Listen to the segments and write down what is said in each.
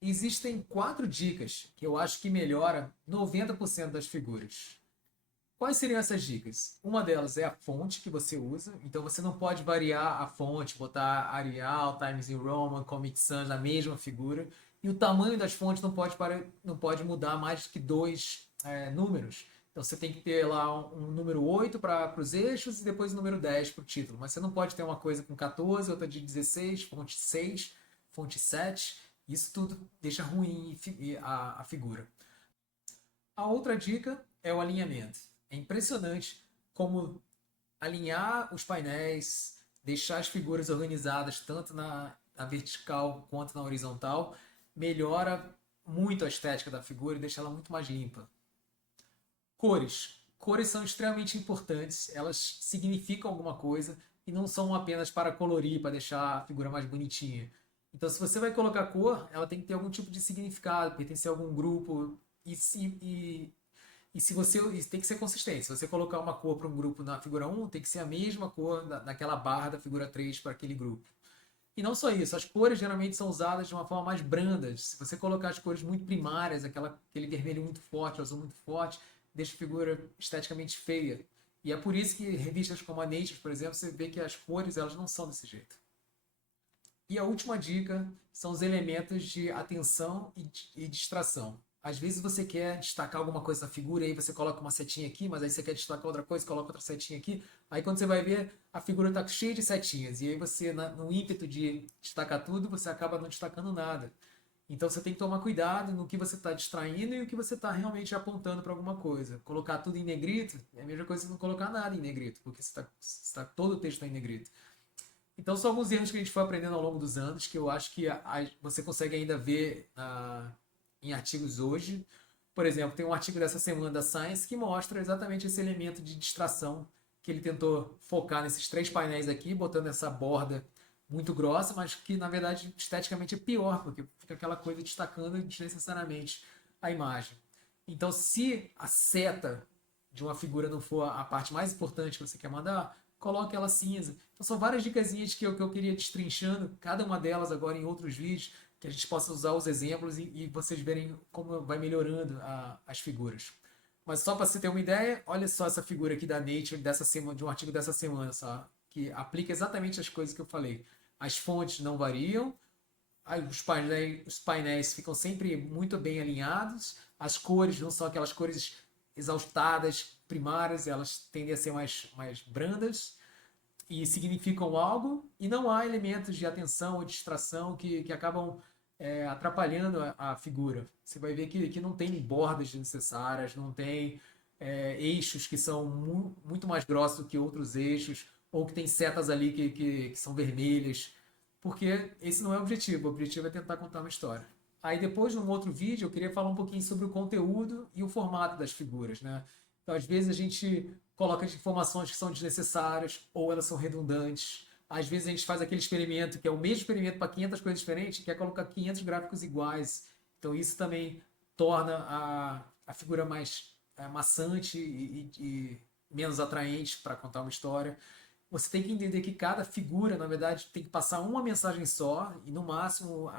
Existem 4 dicas que eu acho que melhora 90% das figuras. Quais seriam essas dicas? Uma delas é a fonte que você usa, então você não pode variar a fonte, botar Arial, Times New Roman, Comic Sans na mesma figura, e o tamanho das fontes não pode mudar mais que dois números. Então você tem que ter lá um número 8 para os eixos e depois o número 10 para o título. Mas você não pode ter uma coisa com 14, outra de 16, fonte 6, fonte 7. Isso tudo deixa ruim a figura. A outra dica é o alinhamento. É impressionante como alinhar os painéis, deixar as figuras organizadas tanto na vertical quanto na horizontal, melhora muito a estética da figura e deixa ela muito mais limpa. Cores. Cores são extremamente importantes, elas significam alguma coisa e não são apenas para colorir, para deixar a figura mais bonitinha. Então, se você vai colocar cor, ela tem que ter algum tipo de significado, pertencer a algum grupo. E se você. E tem que ser consistente. Se você colocar uma cor para um grupo na figura um, tem que ser a mesma cor daquela barra da figura 3 para aquele grupo. E não só isso, as cores geralmente são usadas de uma forma mais branda. Se você colocar as cores muito primárias, aquele vermelho muito forte, azul muito forte, deixa a figura esteticamente feia. E é por isso que revistas como a Nature, por exemplo, você vê que as cores elas não são desse jeito. E a última dica são os elementos de atenção e distração. Às vezes você quer destacar alguma coisa na figura e aí você coloca uma setinha aqui, mas aí você quer destacar outra coisa, coloca outra setinha aqui. Aí quando você vai ver, a figura está cheia de setinhas. E aí você, no ímpeto de destacar tudo, você acaba não destacando nada. Então você tem que tomar cuidado no que você está distraindo e o que você está realmente apontando para alguma coisa. Colocar tudo em negrito é a mesma coisa que não colocar nada em negrito, porque todo o texto está em negrito. Então são alguns erros que a gente foi aprendendo ao longo dos anos, que eu acho que você consegue ainda ver em artigos hoje. Por exemplo, tem um artigo dessa semana da Science que mostra exatamente esse elemento de distração que ele tentou focar nesses 3 painéis aqui, botando essa borda muito grossa, mas que na verdade esteticamente é pior, porque fica aquela coisa destacando desnecessariamente a imagem. Então, se a seta de uma figura não for a parte mais importante que você quer mandar, coloque ela cinza. Então, são várias dicasinhas que eu queria destrinchando, cada uma delas agora em outros vídeos, que a gente possa usar os exemplos e vocês verem como vai melhorando as figuras. Mas só para você ter uma ideia, olha só essa figura aqui da Nature dessa semana, de um artigo dessa semana, só, que aplica exatamente as coisas que eu falei. As fontes não variam, os painéis ficam sempre muito bem alinhados, as cores não são aquelas cores exaustadas, primárias, elas tendem a ser mais brandas e significam algo, e não há elementos de atenção ou distração que acabam atrapalhando a figura. Você vai ver que não tem bordas desnecessárias, não tem eixos que são muito mais grossos do que outros eixos, ou que tem setas ali que são vermelhas, porque esse não é o objetivo. O objetivo é tentar contar uma história. Aí depois, num outro vídeo, eu queria falar um pouquinho sobre o conteúdo e o formato das figuras, né? Então, às vezes a gente coloca informações que são desnecessárias ou elas são redundantes. Às vezes a gente faz aquele experimento, que é o mesmo experimento para 500 coisas diferentes, que é colocar 500 gráficos iguais. Então isso também torna a figura mais maçante e menos atraente para contar uma história. Você tem que entender que cada figura, na verdade, tem que passar uma mensagem só e, no máximo,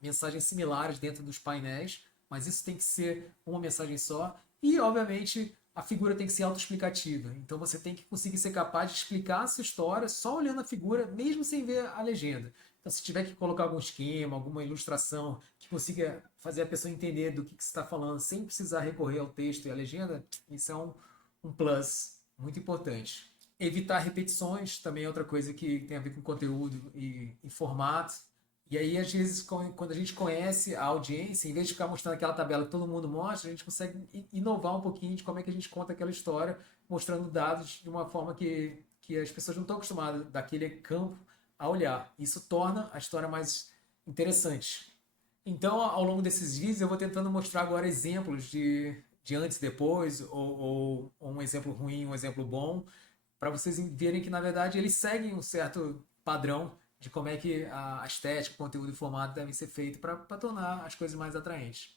mensagens similares dentro dos painéis, mas isso tem que ser uma mensagem só. E, obviamente, a figura tem que ser autoexplicativa. Então, você tem que conseguir ser capaz de explicar a sua história só olhando a figura, mesmo sem ver a legenda. Então, se tiver que colocar algum esquema, alguma ilustração que consiga fazer a pessoa entender do que você está falando, sem precisar recorrer ao texto e à legenda, isso é um plus muito importante. Evitar repetições também é outra coisa que tem a ver com conteúdo e formato. E aí, às vezes, quando a gente conhece a audiência, em vez de ficar mostrando aquela tabela que todo mundo mostra, a gente consegue inovar um pouquinho de como é que a gente conta aquela história, mostrando dados de uma forma que as pessoas não estão acostumadas daquele campo a olhar. Isso torna a história mais interessante. Então, ao longo desses vídeos, eu vou tentando mostrar agora exemplos de antes e depois, ou um exemplo ruim, um exemplo bom, para vocês verem que, na verdade, eles seguem um certo padrão de como é que a estética, o conteúdo e o formato devem ser feitos para tornar as coisas mais atraentes.